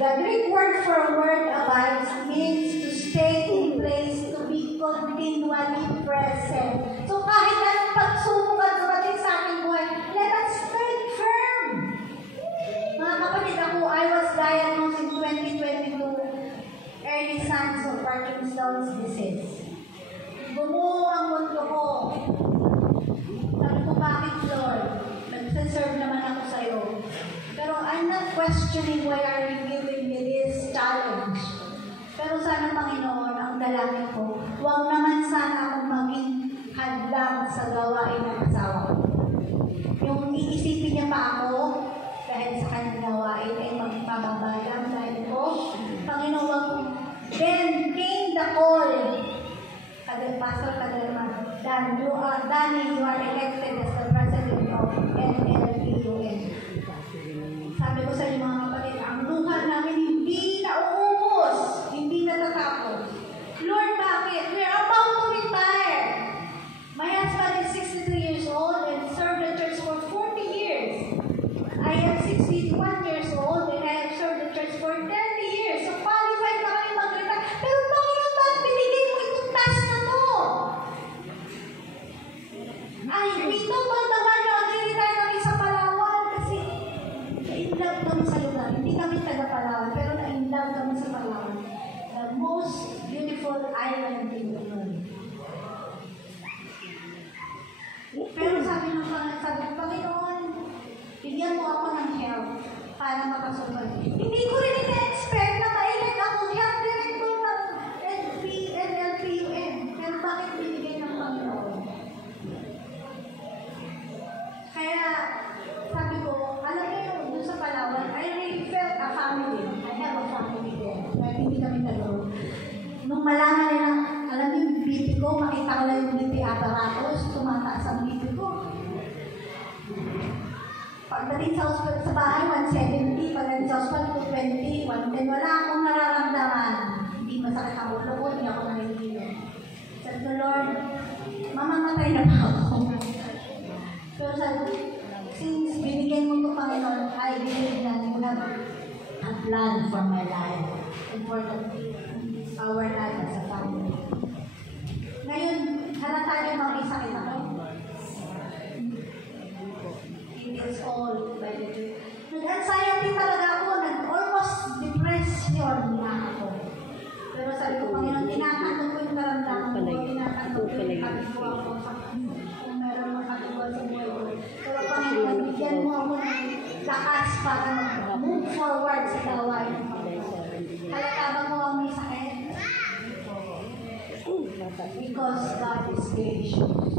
The Greek word for word abides means to stay in place, to be continually present. So kahit anong pagsubok at dumating sa aking buhay, let us stand firm. Mga kapatid, I was diagnosed in 2022, early signs of Parkinson's disease. Bumuo ang mundo ko. Sabi ko, bakit Lord? Nagsaserve naman ako sa'yo. Pero I'm not questioning why are you giving me this challenge. Pero sana, Panginoon, ang dalangin ko, huwag naman sana akong maging hadlang sa gawain ng asawa ko. Yung iisipin niya pa ako, dahil sa kanyang gawain ay magpababalang dahil ko, Panginoon, then came the call. Pastor Kaderman, Danny, you are elected as the president of NLPUN. Sabi ko sa inyo mga kapatid, ang luha namin hindi nauubos, hindi natatapos. Lord, bakit? We're about to retire. My husband is 63 years old and served the church for 40 years. I am 61 years old and I have served the church for 30 years. So qualified na kami mag-retire. Pero Panginoon, bakit binigay mo itong task na to? Ay, dito ba naman yung mag-retire kami sa Palawan kasi na-inlove kami sa lugar. Hindi kami taga-Palawan, pero na-inlove kami sa Palawan. The most beautiful island in the world. Pero sabi ng Panginoon, bigyan mo ako ng help para makasupan. Hindi ko rin ina-expect na ma-elect ako health director ng NLPUN. Pero bakit binigay ng Panginoon? Kaya, sabi ko, alam niyo, doon sa Palawan, I really felt a family. I have a family there. Kaya hindi kami nagawin. Nung malaman nila, alam niyo, yung BP ko, makita ko lang yung BP apparatus, tumataas ang BP ko. Pagdating sa hospital sa bahay, 170. Pagdating sa hospital, 220. 110. Wala akong nararamdaman. Hindi masakit ang ulo ko, hindi ako nanginginom. Sabi ko, Lord, mamamatay na ba ako? Pero sabi ko, since binigyan mo ito, Panginoon, I believe that you have a plan for my life and for our life as a family. Ngayon, halata niyo mga sakit ako. It is all by the way. Nag-anxiety talaga ako, nag-almost depression na ako. Pero sabi ko, Panginoon, tinatanong ko yung naramdaman ko, tinatanong ko yung katibuan ko kung meron mga katibuan sa buhay ko. Pero Panginoon, bigyan mo ako ng lakas para mag-move forward sa gawain. Halata ba mo ang may sakit? Because God is gracious.